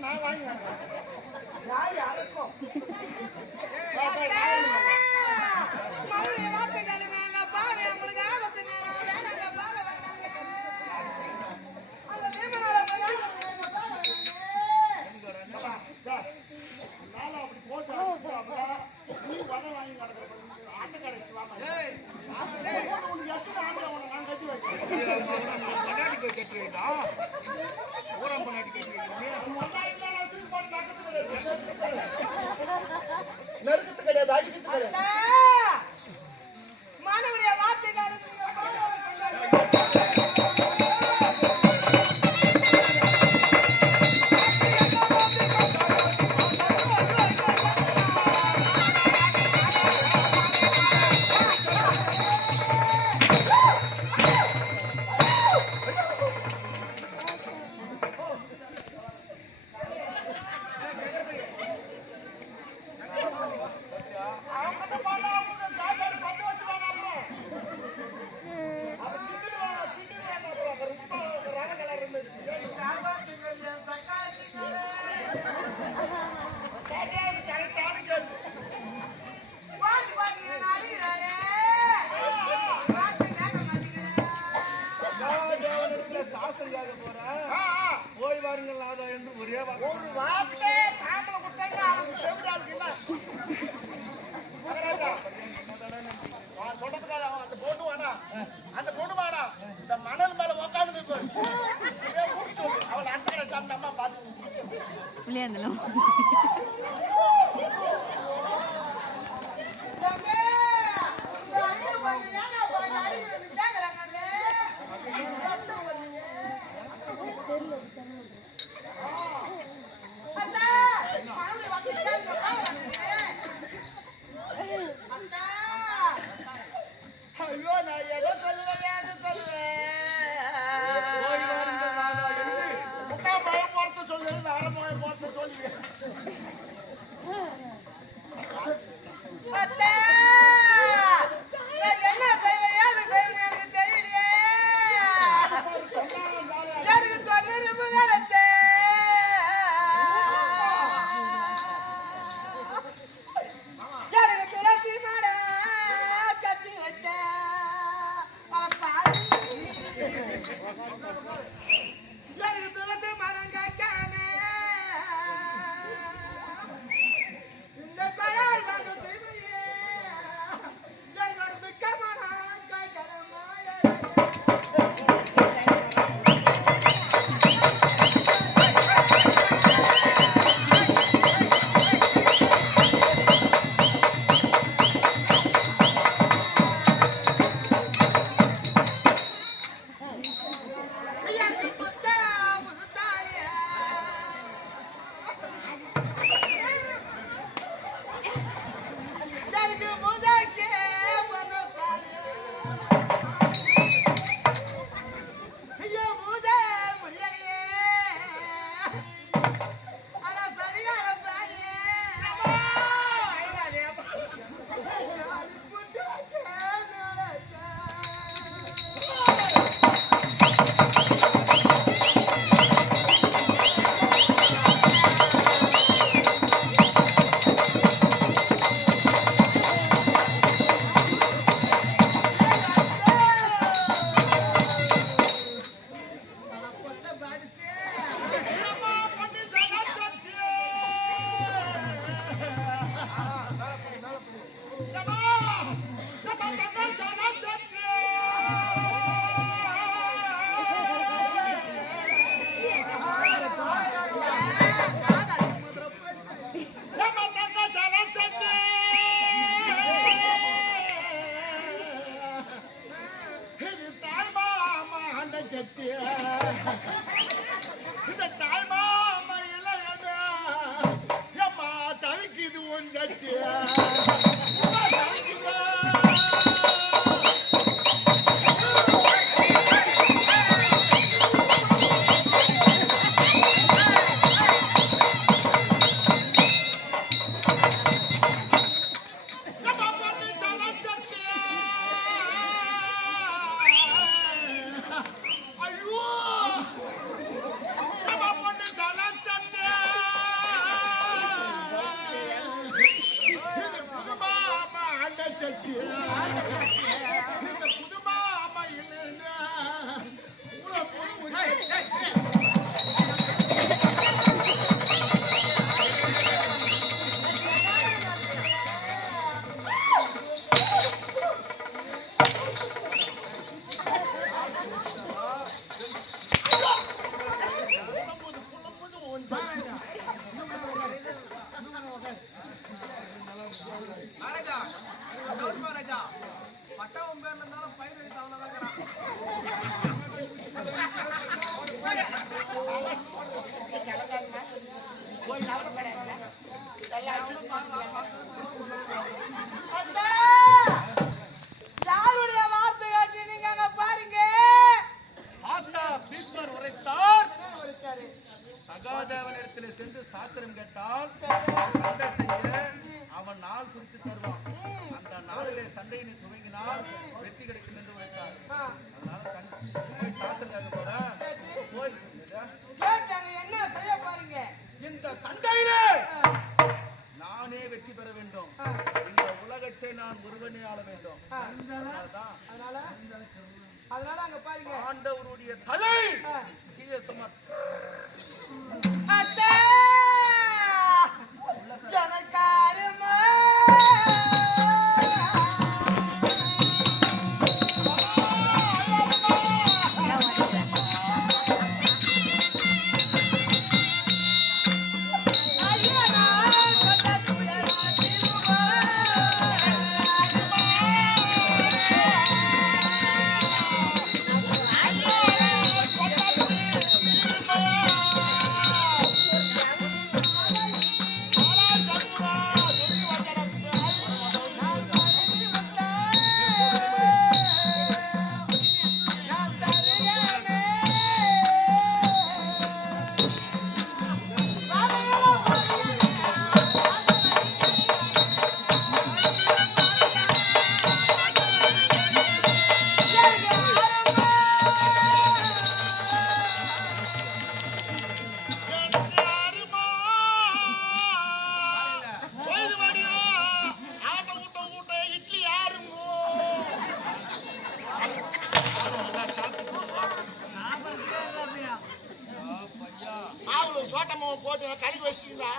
நான் வாங்கி யாருக்கும் நெருக்கத்து கிடையாது மாணவருடைய வார்த்தை ஒரு வார்த்தை தாமலை கொடுத்தாங்க அவங்க செவிடாளுக்கு இல்ல சொல்றதுக்காக அந்த பொண்ணு வாடா அந்த பொண்ணு வாடா இந்த மணல் மேல உக்காந்து அவளை அடுத்த கடை அந்த அம்மா பார்த்து ஐயோ நான் எதை சொல்லுவேன் முட்டா பயம் போறது சொல்லுறது அரை பயம் போறது சொல்லுவேன் என்ன செய்வேன் ஏது செய்வேன் எனக்கு தெரியலையே எனக்கு தொண்ணூறு நேரத்தை இந்த தாய்மாமா இல்லையா எம்மா தவிக்குது உன் சட்டியா யாருடைய வார்த்தை கேட்டு நீங்க அங்க பாருங்க. பீஷ்மர் உரைத்தார், சகாதேவனிடத்தில் சென்று சாஸ்திரம் கேட்டால் சண்டை செய்ய அவன் நாள் குறித்து தருவான். அந்த நாளிலே சண்டையினை துவங்கினால் வெற்றி கிடைக்கும் என்று உரைத்தார். அதனால சாஸ்திரம் கேட்க போறேன். என்ன செய்ய பாருங்க. இந்த சண்டையிலே நானே வெற்றி பெற வேண்டும். இந்த உலகத்தை நான் ஒருவனே ஆள வேண்டும். அதனால அங்க பாருங்க, ஆண்டவருடைய தலை கீழே சுமர் எனக்காருமா போட்டு கழுவி வச்சிங்களா?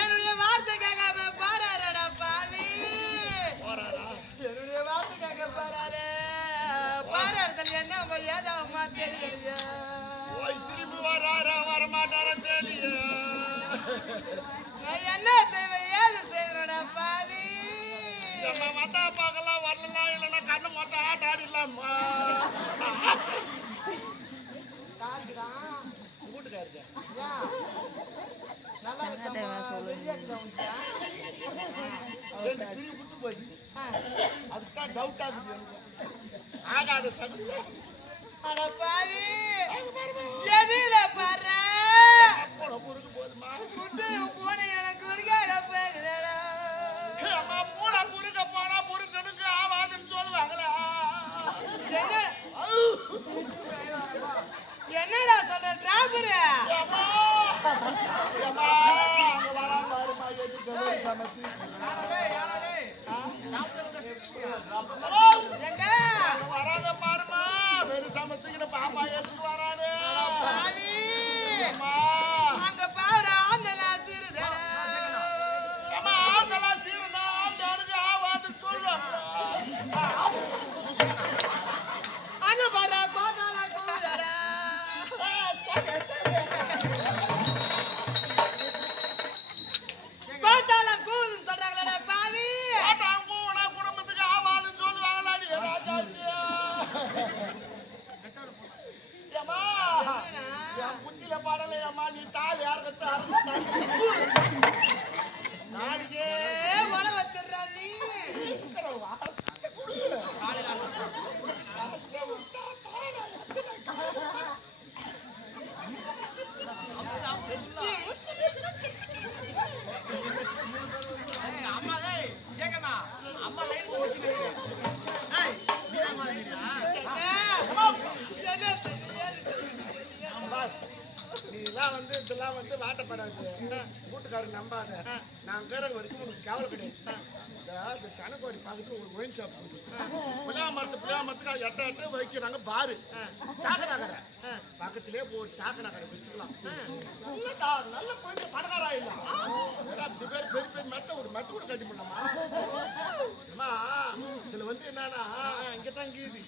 என்னுடைய வார்த்தை கேட்காம பாராடா பாவி. என்னுடைய வார்த்தை கேட்க பாராரு. பாராடுதல் என்ன ஏதாவமா தெரியலையா? திரும்பி வராரா வரமாட்டாரா தெரியல. என்ன செய்வேன் ஏது செய்வேடா பாவி. நம்ம வந்தா பார்க்கலாம், வரலாம் இல்லைன்னா கண்ணு மொத்தம் ஆட்ட ஆடிடலாமா? வீட்டுக்காரு அதுதான் டவுட் ஆகுது. ஆகாத சகுதி பாவி எதிர பாரு பொறுக்கு போதுமா? பூனை எனக்கு உருகாக போகுதடா. அம்மா பூனை புருக்க போனா புருஷனுக்கு ஆவாதுன்னு சொல்லுவாங்களா? என்னடா சொல்ற டிராபரு? வராத பாருமா, வெறும் சமத்துக்கு பாப்பா எடுத்துட்டு வராது. அங்க பாடு ஆந்தலா சிறுதடா. ஆந்தலா சீருனா ஆண்டவனுக்கு ஆவாதுன்னு சொல்லுவாங்க. அங்க பாரு கோட்டாலா கூடடா. கோட்டாலா கூடுன்னு சொல்றாங்களா பாவி? குடும்பத்துக்கு ஆவாதுன்னு சொல்லுவாங்களா? என் புத்தியில பாடலையம்மா, நீ தாய் யாருக்கு நாளைக்கே மழை வச்சிடுறா நீ. நீலாம் வந்து இதெல்லாம் வந்து வாட்டப்படாது வீட்டுக்காரர் நம்பாத நான் கேட்க வரைக்கும் உனக்கு கவலை கிடையாது இந்த சனக்கோடி பக்கத்துல ஒரு ஒயின் ஷாப் புளியா மரத்துக்கு எட்ட வைக்கிறாங்க பாரு சாக்கடை கடை பக்கத்திலே போய் சாக்கடை கடை வச்சுக்கலாம் நல்ல போயிட்டு பணக்காரா இல்ல பேர் பெரிய பெரிய மெத்த கூட கட்டி பண்ணலாமா இதுல வந்து என்னன்னா இங்கதான் கீது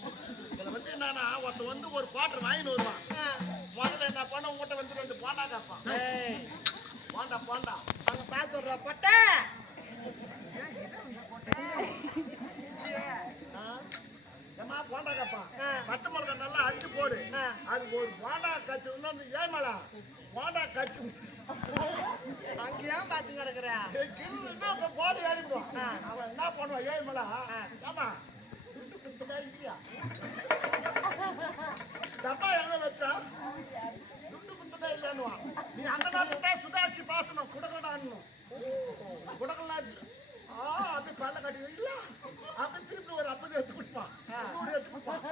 இதுல வந்து என்னன்னா ஒருத்த வந்து ஒரு குவார்டர் வாங்கிட்டு வருவான் முதல்ல என்ன பண்ண உங்ககிட்ட வந்து 2 போண்டா கேட்பான் போண்டா அங்க பார்த்து விடுறா பட்ட போண்டா கேட்பான் பச்சை மிளகா நல்லா அடிச்சு போடு அது ஒரு போண்டா காய்ச்சி வந்து ஏமலா போண்டா காய்ச்சி அங்கேயும் பாத்து கிடக்குற போடு ஏறிடுவான் அவன் என்ன பண்ணுவான் ஏமலா ஏமா இல்லையா டப்பா எங்க வச்சா துட்டு குத்துட்டே இல்லைன்னுவான் நீ அந்த நேரத்துல சுதாரிச்சு பாசணும் குடக்கடான்னு குடக்கலாம் அது பல்ல கட்டி இல்ல அப்ப திருப்பி ஒரு 50 எடுத்து கொடுப்பான் 100 எடுத்து கொடுப்பான்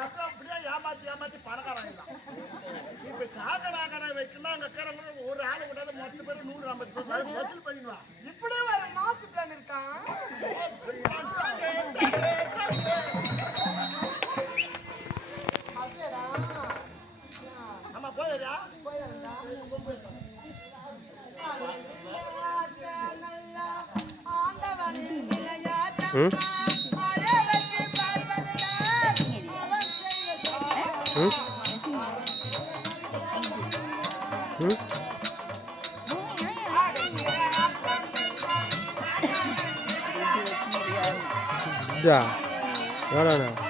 அப்புறம் அப்படியே ஏமாத்தி பணக்காரன் இல்லை இப்ப சாகடாகடை வைக்கணும் அங்க இருக்கிறவங்க ஒரு ஆளு விடாத மொத்த பேர் 150 வசூல் பண்ணிடுவான் இப்படி ஒரு மாசு பிளான் இருக்கான் ஆமா போயிடா Ya, ya